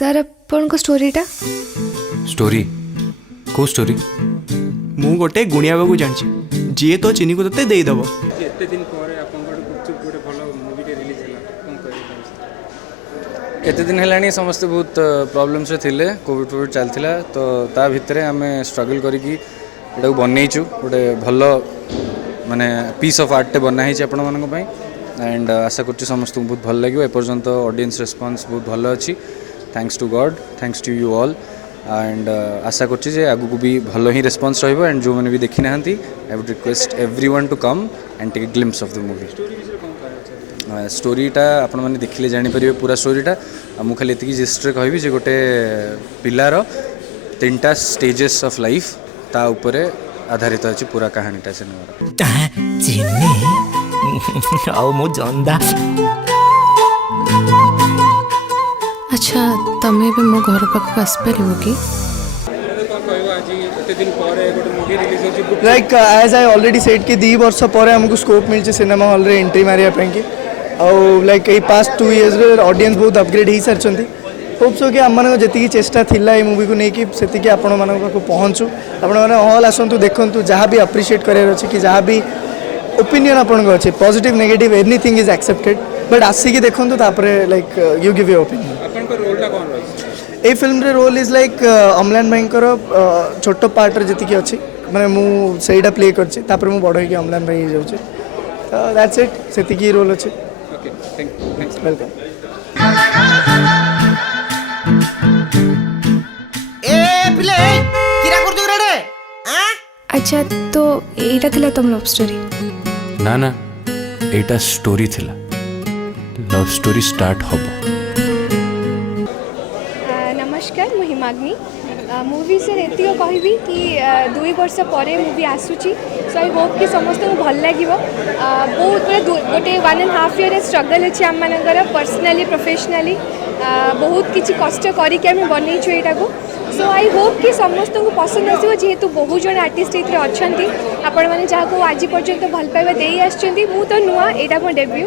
Sir अपन को स्टोरीटा story को story मु गोटे गुणिया बाबू जानी जी तो चीनी को तोते देदेव एते दिन पर आपन गुपचुप गोटे भल मूवी रिलीज होला कोन कहि एते दिन हेलानी समस्त बहुत प्रॉब्लम्स थिले कोविड चलथिला तो ता भितरे आमे स्ट्रगल करिकी एटा बनैछु गोटे भल माने पीस ऑफ आर्ट बनाई आपण मानक पई एंड आशा करछु समस्त बहुत भल लागो एपर्यंत ऑडियंस रिस्पांस बहुत भल अछि thanks to God thanks to you all and आशा करछि जे आगु को भी भल ही रिस्पांस रहइबो एंड जो माने भी देखि नाहंती I would request everyone to come and take a glimpse of the movie स्टोरीटा आपण माने देखिले जानि परिबे पूरा स्टोरीटा मु खाली एतिकी जिस्टर कहबी जे गोटे पिलार तीनटा स्टेजेस ऑफ लाइफ ता ऊपर आधारित अछि पूरा कहानीटा सिनेमा चिन्नी आओ मो जंदा अच्छा तमे भी मो घर पाक आस परिबो की like as I already said कि 2 वर्ष पर हमको स्कोप मिलছে सिनेमा हॉल रे एंट्री मारिया पे कि और लाइक ए पास्ट 2 इयर्स रे ऑडियंस बहुत अपग्रेड ही सरचंती होप सो कि आम जी चेष्टा थिला ये मूवी को लेकिन से आपण मान पहुँचू आपण मैंने हॉल आसतु देखु जहाँ भी अप्रिशिएट करार अच्छे कि जहाँ भी ओपिनियन आपन को अच्छे positive negative anything is accepted but आसिक देखु like you give your opinion ए फिल्म रे रोल इज लाइक अम्लान भाई छोट पार्ट जी अच्छी मैंने मुझा प्ले कर बड़ हो अम्लान भाई हो जाऊँ तो दैट्स इट से रोल अच्छे वेलकम अच्छा तो एटा थिला तुम लव स्टोरी ना ना एटा स्टोरी थिला लव स्टोरी स्टार्ट हबो नमस्कार मु हिमाग्नि मूवी से एति कहबी कि 2 वर्ष पर मूवी आसूची सो आई होप कि समस्त को भल लगे बहुत गोटे 1.5 ईयर स्ट्रगल अच्छे आम मानकर पर्सनाली प्रोफेशनली बहुत किसी कष्ट करके बनईचु यहाँ को सो आई होप कि समस्त को पसंद आसो जेहेतु बहुत जन आर्टिस्ट ये अच्छा आपण मैंने जहाँ को आज पर्यंत भल पाइबा दे आछंती मु तो नुआ एटा मो डेब्यू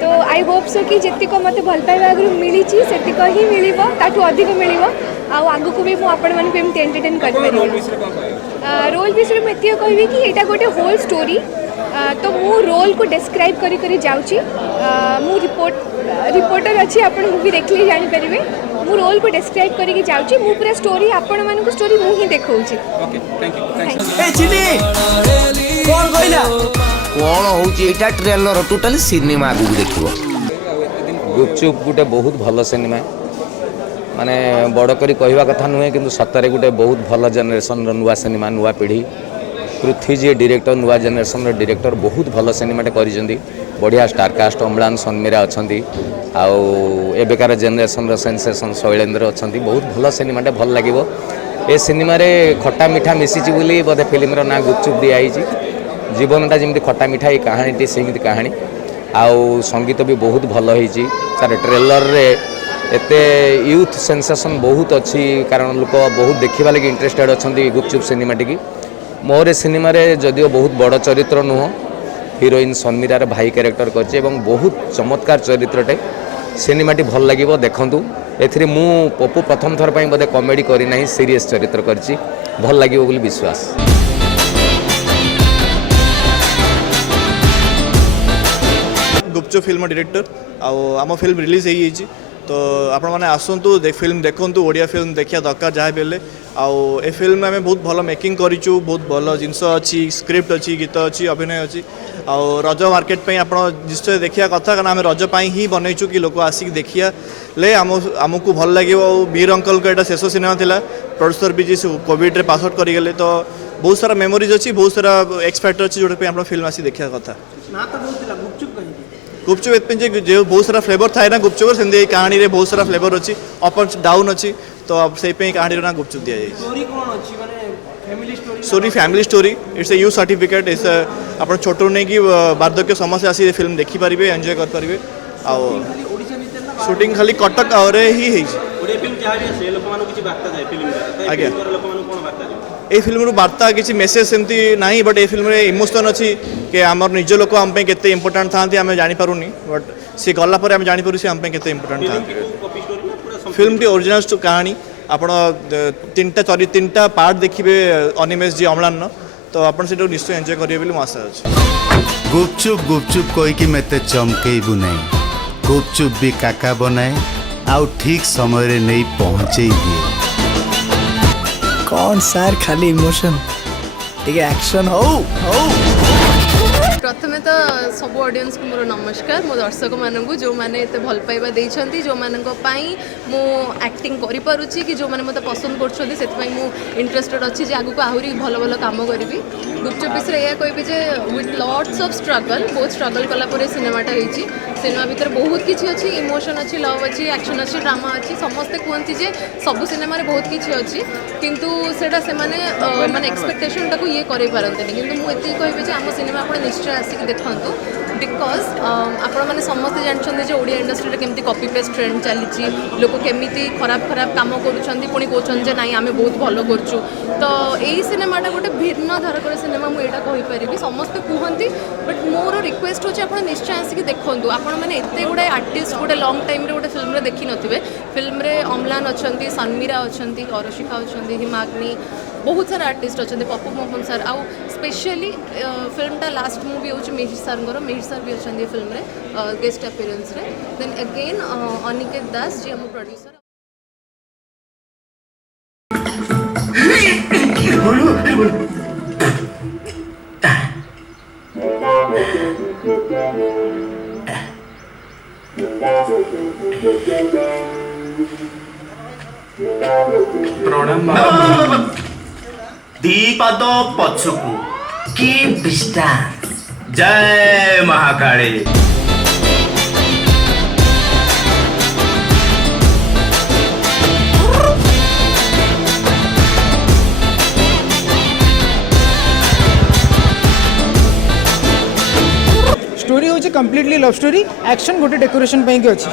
तो आई होप सो कि जेतिक मते भल पाइबा आगु मिली सेतिक ही मिलिबो ताठू अधिक मिलिबो आगु को भी मु आपण माने एमती एंटरटेन कर पारि रोल विषय में एतिक कहबी कि एटा गोटे होल स्टोरी तो मु रोल को डिस्क्राइब करी करी जाउची मु रिपोर्टर अच्छी आपण मूवी देखले जानि परिबे मु रोल को डिस्क्राइब करी जाउची मु पूरा स्टोरी आपण मानन को स्टोरी मु ही देखौची ओके थैंक यू ए चिनी कोन कहला कोन होची एटा ट्रेलर टोटली सिनेमा आगु देखिबो गुपचुप गोटे बहुत भल सिनेमा माने बड़ करी कहवा कथा नुहे किंतु सतरे गोटे बहुत भल जेनेरेशन नुआ सिनेमा नुआ पीढ़ी पृथ्वी जी डायरेक्टर नुआ जेनेरेशन डायरेक्टर बहुत भल सिनेमाटे करिसेंती बढ़िया स्टार कास्ट अम्लान सन्मीरा अच्छी आउ एबेकार जेनेरेशन सेंसेशन शैलेंद्र अच्छा बहुत भल सिनेमाटे भल लगे ए सिनेमा रे खट्टा मिठा मिशिची बोली बोधे फिल्म ना गुपचुप दिखाई जीवनटा जमी खट्टा मिठा ये कहानीटी सेमती कहानी आउ संगीत भी बहुत भल होती तार ट्रेलर रे एते यूथ सेंसेशन बहुत अच्छी कारण लोक बहुत देखा लगे इंटरेस्टेड अच्छा गुपचुप सिनेमा टी मोर सिनेमा रे जदिओ बहुत बड़ चरित्र नुह हिरोइन सन्मीरार भाई कैरेक्टर करछि एवं बहुत चमत्कार चरित्रटे सिनेमाटी भल लगे देखंतु एथिरे मु पप्पू प्रथम थर पई बोधे कॉमेडी करी नाही सीरियस चरित्र करछि भल लगे बोली विश्वास गुपचुप फिल्म डायरेक्टर आम फिल्म रिलीज हो तो आपण मैंने आसतु फिल्म देखु ओडिया फिल्म देखा दरकार जहाँ भी आउ ए फिल्म आम बहुत भल मेकिंग करूँ बहुत भल जिनस अच्छी स्क्रिप्ट अच्छी गीत अच्छी अभिनय अच्छी आउ रज मार्केट आप निश्चय देखा कथा कारण आम रजपाई ही बनईचु कि लोक आसिक देखिया ले आमको भल लगे वीर अंकल को यहाँ शेष सिनेमा था प्रोड्यूसर भी जी कोविड रे पास आउट करगले तो बहुत सारा मेमोरीज अच्छी बहुत सारा एक्स फैक्टर अच्छी जोटा आप फिल्म आसी देखा कथा गुपचुप एत जो बहुत सारा फ्लेवर थाए ना गुपचुप से कहानी रे बहुत सारा फ्लेवर अच्छी अप डाउन अच्छी तो से कहानी ना गुपचुप दि जाए story family story it's a you certificate it's आप छोट नहीं कि बार्धक्य समस्या आसी फिल्म देखिपारे एंजॉय करेंगे आउ शूटिंग खाली कटक आवर ही आज्ञा ए फिल्म वार्ता किसी मेसेज सेमती ना बट ए फिल्म इमोशन अच्छी कि आम निज लोक आम के इम्पोर्टाट था आम जापर बट सी गलापर आम जापर सी आम के इम्पोर्टाट था फिल्म टी ओरिजिनल कहानी आपण तीनटा पार्ट देखिए अनिमेश जी अम्लान तो आपण से निश्चय एंजॉय करिए बोली आशा अच्छे। गुपचुप गुपचुप कहीकि मते चमकेबू नहीं गुपचुप भी काका बनाए आउ ठीक समय रे नहीं पहुँचे दिए। कौन सार खाली इमोशन टे एक्शन हो प्रथमे तो सब ऑडियंस को मोर नमस्कार मो दर्शक मानू जो मैंने एत भल पाइबा देइछंती जो मानक पई मो एक्टिंग करि पारुची कि जो माने मते पसंद करछंती सेति पई मो इंटरेस्टेड अछि जे आगु को आहुरी भल भल काम करबी। गुपचुप विषय या कहबी जे विथ लॉट्स ऑफ स्ट्रगल बहुत स्ट्रगल कला परे सिनेमाटा होईची। सिनेमा भीतर बहुत किछि अछि इमोशन अछि लव अछि एक्शन अछि ड्रामा अछि समस्ते कहंती जे सब सिनेमा रे बहुत किछि अछि किंतु सेटा से माने माने एक्सपेक्टेशन टाको ये करै पारंतनी किंतु मु एति कहबी जे हम सिनेमा आपण निश्चय आसिक देखंतु बिकॉज आपण मैंने समस्ते जानते जे ओडिया इंडस्ट्री केमती कॉपी पेस्ट ट्रेंड चली लोक केमिति खराब खराब काम करुँच पुणी कहते हैं नाई आम बहुत भल करुँ तो यही सिनेमाटा गोटे भिन्न धारकर सिनेमा मुझे कहीपरि समस्ते कहती बट मोर रिक्वेस्ट होची आप निश्चय आसिक देखूँ आपण मैंने एत गुड़ाए आर्टिस्ट गोटे लंग टाइम गोटे फिल्म देखी नथिबे फिल्म रे अम्लान अच्छा सन्मीरा अच्छा अरशिखा अच्छा हिमाग्नि बहुत सारा आर्टिस्ट अच्छा पप्पू मोहन सर आउ स्पेशली फिल्मटा लास्ट मूवी हूँ मिहिर सर मिहिर सर भी अच्छा फिल्म रे गेस्ट अपीयरेंस रे देन अगेन अनिकेत दास जी हम प्रोड्यूसर प्रणाम दीपद पछकु की डिस्टेंस जय महाकाली। स्टोरी हूँ कम्प्लीटली लव स्टोरी एक्शन गोटे डेकोरेशन पे अच्छी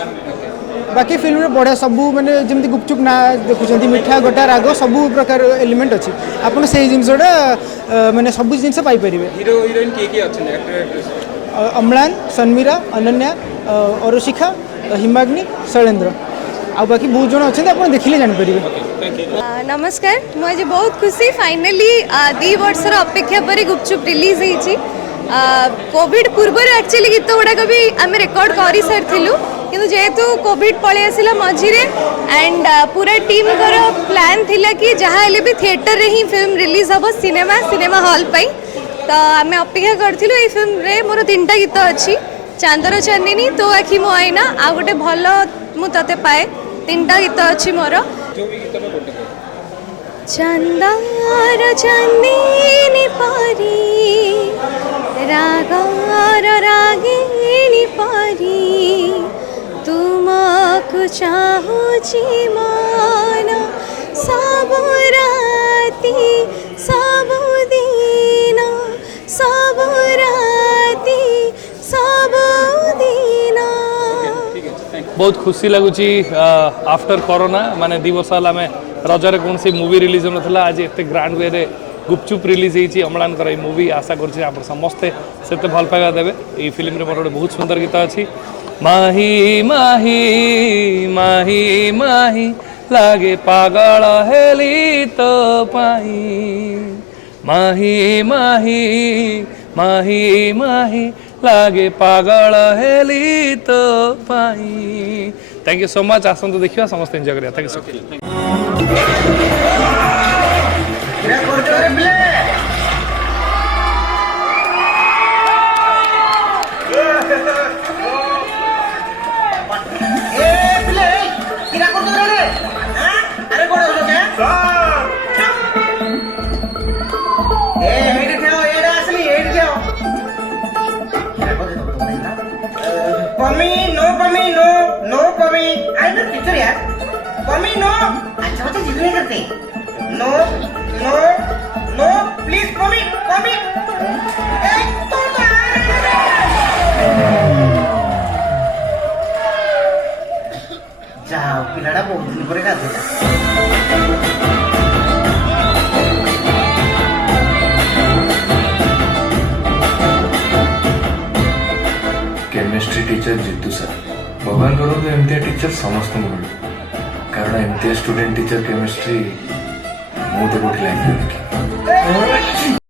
बाकी फिल्म में बढ़िया सबू मैंने जमी गुपचुप ना देखुं मिठा गोटा राग सबू प्रकार एलिमेंट अच्छी आपड़ से जिनसटा मैंने सब जिन पाइपर हीरो हीरोइन किए अच्छा अम्लान सन्मीरा अनन्या अरशिखा हिमाग्नि शैलेंद्र आ बाकी बहुत जन अच्छे आप देखिले जानीपर। नमस्कार मुझे बहुत खुशी फाइनली 2 वर्षर अपेक्षा पर गुपचुप रिलीज होती कोविड पूर्व एक्चुअली गीत गुड़ाक भी आम रेकर्ड कर सारी किंतु जेहेतु कोविड पलि आसला मझीरे एंड पूरा टीम कर प्लान थिला कि जहाँ हेले भी थिएटर रे ही फिल्म रिलीज हम सिनेमा हॉल पाई तो आम अपेक्षा करूँ ये फिल्म रे मोर 3टा गीत अच्छी चांदर चांदिनी तो आखि मो आईना आ गोटे भल मुझे पाए 3टा गीत अच्छी मोर चांदर चांदिनी पारी रागार रागिणी पारी तुमको चाहूची मान सब राती सब दिन सब राती सब दिन। बहुत खुशी लगुच आफ्टर कोरोना माने 2 वर्ष आम रजरे कौन सी मूवी रिलीज होना आज एत ग्रांड वे रे गुपचुप रिलीज होती अम्लान कर मूवी आशा कर समस्ते से भल पाइबा देवे। ये फिल्म रे मोर बहुत सुंदर गीत अच्छी माही माही माही माही लागे पागल हेली तो पाई माही माही माही माही लागे पागल हेली तो पाई। थैंक यू सो मच आसतु देखिए समस्त एंजॉय करिया। Thank you so much. जाओ पिलाड़ा बहुत दिन पर गाधेला केमिस्ट्री टीचर जितू सर भगवान करूँ एमती टीचर समस्त मिलू कारण एमती स्टूडेंट टीचर केमिस्ट्री मुझे कौटी लाइन देखी